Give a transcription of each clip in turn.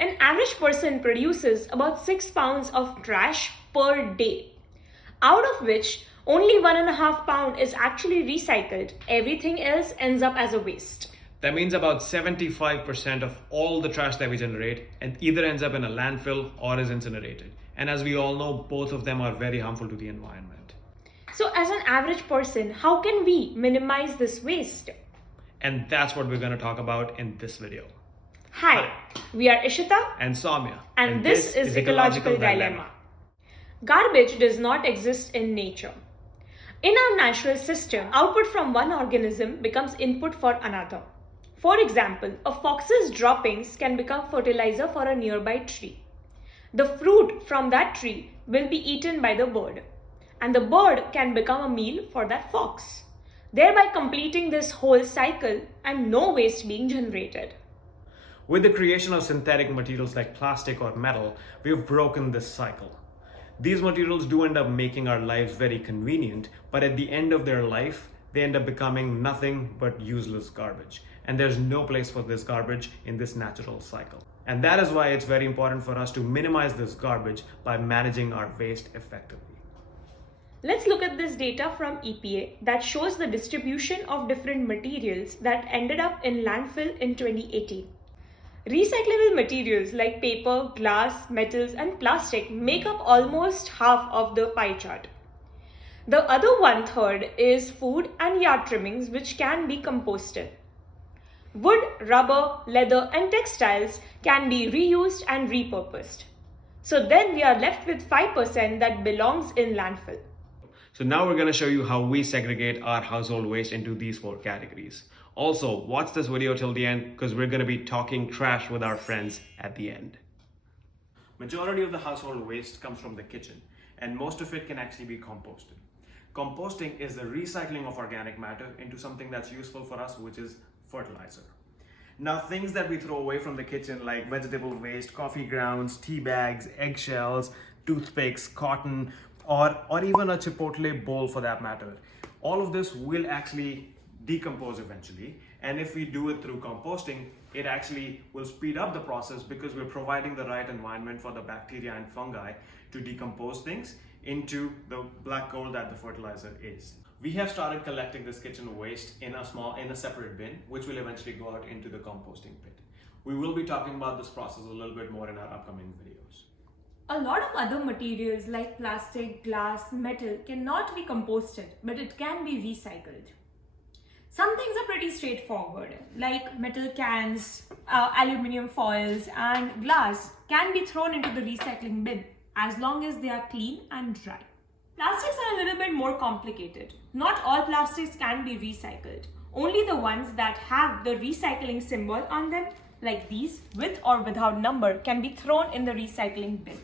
An average person produces about 6 pounds of trash per day, out of which only 1.5 pound is actually recycled. Everything else ends up as a waste. That means about 75% of all the trash that we generate and either ends up in a landfill or is incinerated. And as we all know, both of them are very harmful to the environment. So, as an average person, how can we minimize this waste? And that's what we're going to talk about in this video. Hi, we are Ishita And Soumya. and this is Ecological Dilemma. Garbage does not exist in nature. In our natural system, output from one organism becomes input for another. For example, a fox's droppings can become fertilizer for a nearby tree. The fruit from that tree will be eaten by the bird, and the bird can become a meal for that fox, thereby completing this whole cycle and no waste being generated. With the creation of synthetic materials like plastic or metal, we've broken this cycle. These materials do end up making our lives very convenient, but at the end of their life, they end up becoming nothing but useless garbage. And there's no place for this garbage in this natural cycle. And that is why it's very important for us to minimize this garbage by managing our waste effectively. Let's look at this data from EPA that shows the distribution of different materials that ended up in landfill in 2018. Recyclable materials like paper, glass, metals, and plastic make up almost half of the pie chart. The other 1/3 is food and yard trimmings, which can be composted. Wood, rubber, leather, and textiles can be reused and repurposed. So then we are left with 5% that belongs in landfill. So now we're going to show you how we segregate our household waste into these 4 categories. Also, watch this video till the end because we're going to be talking trash with our friends at the end. Majority of the household waste comes from the kitchen, and most of it can actually be composted. Composting is the recycling of organic matter into something that's useful for us, which is fertilizer. Now, things that we throw away from the kitchen like vegetable waste, coffee grounds, tea bags, eggshells, toothpicks, cotton, or even a Chipotle bowl for that matter. All of this will actually decompose eventually, and if we do it through composting, it actually will speed up the process because we're providing the right environment for the bacteria and fungi to decompose things into the black gold that the fertilizer is. We have started collecting this kitchen waste in a separate bin, which will eventually go out into the composting pit. We will be talking about this process a little bit more in our upcoming videos. A lot of other materials like plastic, glass, metal cannot be composted, but it can be recycled. Some things are pretty straightforward, like metal cans, aluminium foils, and glass can be thrown into the recycling bin as long as they are clean and dry. Plastics are a little bit more complicated. Not all plastics can be recycled. Only the ones that have the recycling symbol on them, like these, with or without number, can be thrown in the recycling bin.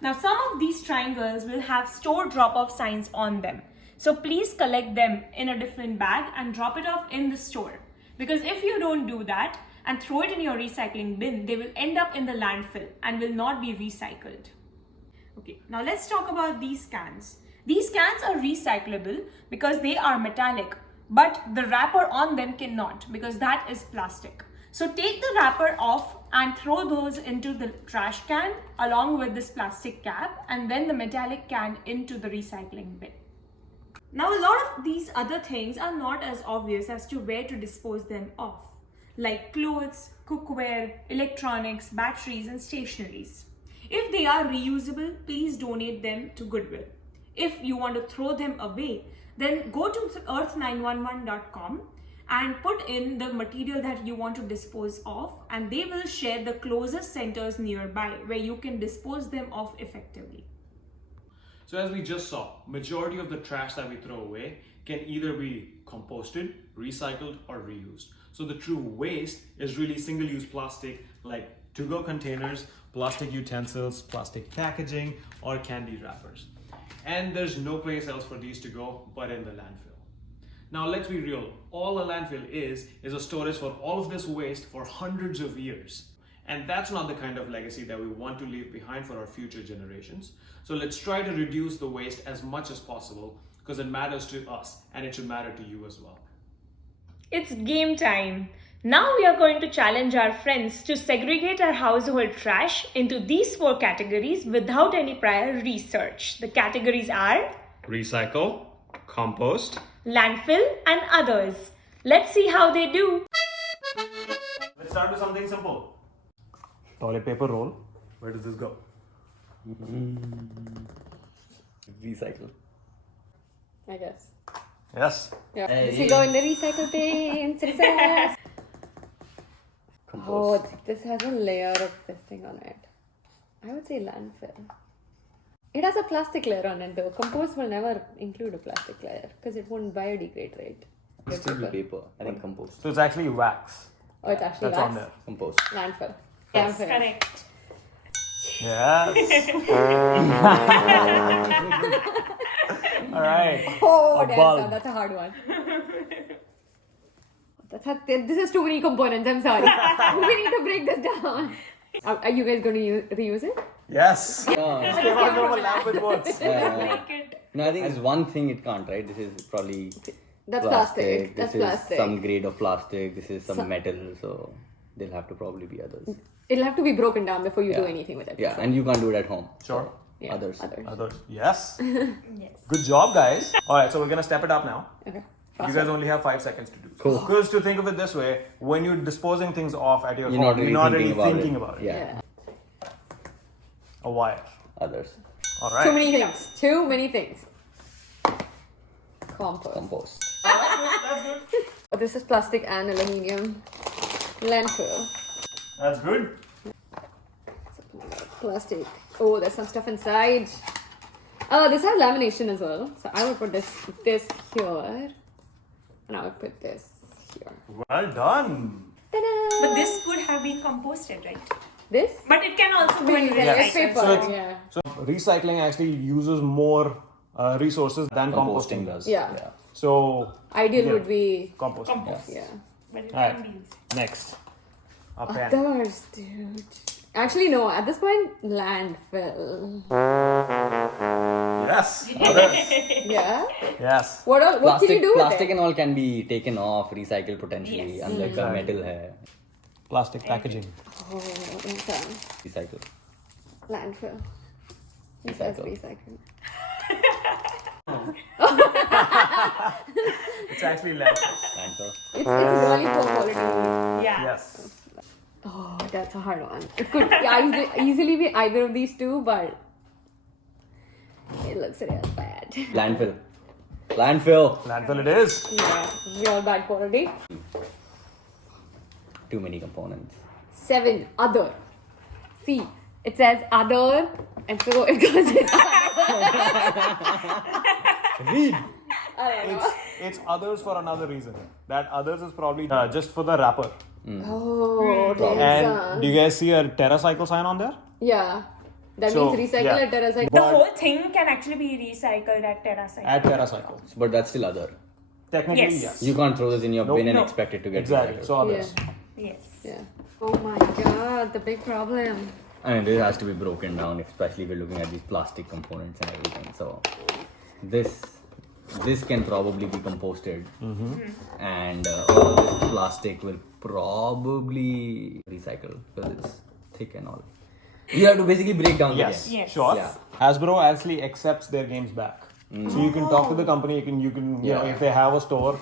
Now, some of these triangles will have store drop-off signs on them. So please collect them in a different bag and drop it off in the store. Because if you don't do that and throw it in your recycling bin, they will end up in the landfill and will not be recycled. Okay, now let's talk about these cans. These cans are recyclable because they are metallic, but the wrapper on them cannot because that is plastic. So take the wrapper off and throw those into the trash can along with this plastic cap, and then the metallic can into the recycling bin. Now, a lot of these other things are not as obvious as to where to dispose them of, like clothes, cookware, electronics, batteries, and stationeries. If they are reusable, please donate them to Goodwill. If you want to throw them away, then go to earth911.com and put in the material that you want to dispose of, and they will share the closest centers nearby where you can dispose them of effectively. So as we just saw, majority of the trash that we throw away can either be composted, recycled, or reused. So the true waste is really single-use plastic like to-go containers, plastic utensils, plastic packaging, or candy wrappers. And there's no place else for these to go but in the landfill. Now let's be real, all a landfill is a storage for all of this waste for hundreds of years. And that's not the kind of legacy that we want to leave behind for our future generations. So let's try to reduce the waste as much as possible because it matters to us and it should matter to you as well. It's game time. Now we are going to challenge our friends to segregate our household trash into these 4 categories without any prior research. The categories are Recycle, compost. landfill and others. Let's see how they do. Let's start with something simple. Toilet paper roll. Where does this go? Recycle. I guess. Yes. Yeah. Hey. This will go in the recycle bin. Success. Oh, Compost. this has a layer of this thing on it. I would say landfill. It has a plastic layer on it though. Compost will never include a plastic layer because it won't biodegrade, right? Still be paper. I think compost. So it's actually wax. Oh, it's actually That's on wax. there. Compost. Landfill. Yes, Landfill. correct. Yes. All right. Oh, A damn, bulb. son, that's a hard one. This is too many components. I'm sorry. We need to break this down. Are you guys going to reuse it? Yes. No, Came out from a lab with words. Like it. no, I think there's one thing it can't, right? This is probably That's plastic. That's this plastic. is some grade of plastic. This is some metal. So there'll have to probably be others. It'll have to be broken down before you do Yeah. anything with it. Yeah, and you can't do it at home. Sure. Yeah, Others. Others. Yes. Yes. Good job, guys. All right, so we're gonna step it up now. Okay. You guys only have 5 seconds to do. Cool. Because to think of it this way, when you're disposing things off at your You're home, not really you're not thinking, really thinking about it. Yeah. A wire. Others. All right. Too many things. Too many things. Compost. Compost. Oh, this is plastic and aluminium. Landfill. That's good. Plastic. Oh, there's some stuff inside. Oh, this has lamination as well. So I would put this here. And I would put this here. Well done. Ta-da! But this could have been composted, right? This? But it can also be Yes. paper. So it's- yeah. So recycling actually uses more resources than composting Composting does. Yeah. So Ideal Yeah. would be. compost. Compost. Yeah. But it Alright. can be used. Next. A pen. Others, dude. Actually, no. At this point, landfill. Yes. Others. Yeah. Yes. What else? What Plastic, can you do plastic with it? and all can be taken off, recycled potentially, Yes. unlike a metal hai. Plastic packaging. Oh, insane. Recycle. Landfill. He says Recycle. recycling. It's actually landfill. Landfill. It's really poor quality. Yeah. Yes. Oh, that's a hard one. It could easily be either of these two, but it looks real bad. Landfill. Landfill. Landfill it is. Yeah, real bad quality. Too many components. 7. Other. See, it says other, and so it goes in Read. It's others for another reason. That others is probably just for the wrapper. Oh, damn, And son. do you guys see a TerraCycle sign on there? Yeah. That So, means recycle yeah. it, TerraCycle. The whole thing can actually be recycled at TerraCycle. At TerraCycle. But that's still other. Technically, Yes. yes. You can't throw this in your bin and No. expect it to get Exactly. recycled. So others. Yes. Yeah. Oh my god, the big problem. I mean, this has to be broken down, especially if we're looking at these plastic components and everything. So, this can probably be composted, and all this plastic will probably recycle because it's thick and all. You have to basically break down Yes. the game. Yes. Sure. Yeah. Hasbro actually accepts their games back. So you can talk to the company. You can you know, Yeah. if they have a store,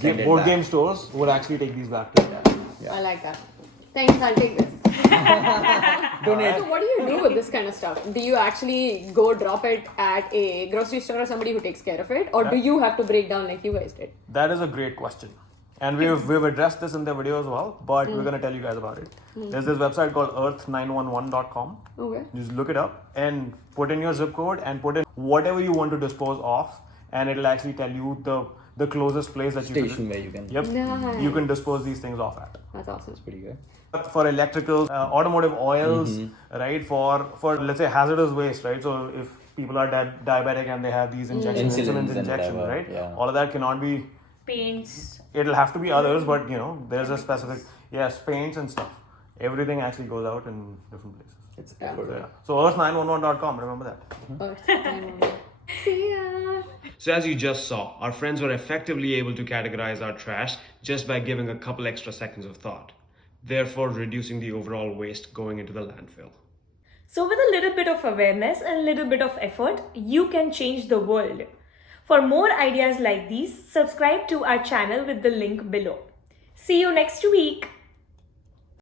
Send it board back. game stores would actually take these back to them. Yeah. I like that. Thanks, I'll take this. Donate. So what do you do with this kind of stuff? Do you actually go drop it at a grocery store or somebody who takes care of it? Or do you have to break down like you guys did? That is a great question. And we've addressed this in the video as well, but we're gonna tell you guys about it. There's this website called earth911.com. Okay. Just look it up and put in your zip code and put in whatever you want to dispose of, and it'll actually tell you the closest place that you Station can. where you can. Yep. Nice. You can dispose these things off at. That's awesome. It's pretty good. For electrical, automotive oils, right? For let's say hazardous waste, right? So if people are diabetic and they have these injections, Insulins insulin and injections, whatever, right? yeah. All of that cannot be. Paints. It'll have to be others, but there's a specific paints and stuff. Everything actually goes out in different places. It's Yeah. effort. So, yeah. So earth911.com, remember that. Earth, See ya. So as you just saw, our friends were effectively able to categorize our trash just by giving a couple extra seconds of thought, therefore reducing the overall waste going into the landfill. So with a little bit of awareness and a little bit of effort, you can change the world. For more ideas like these, subscribe to our channel with the link below. See you next week.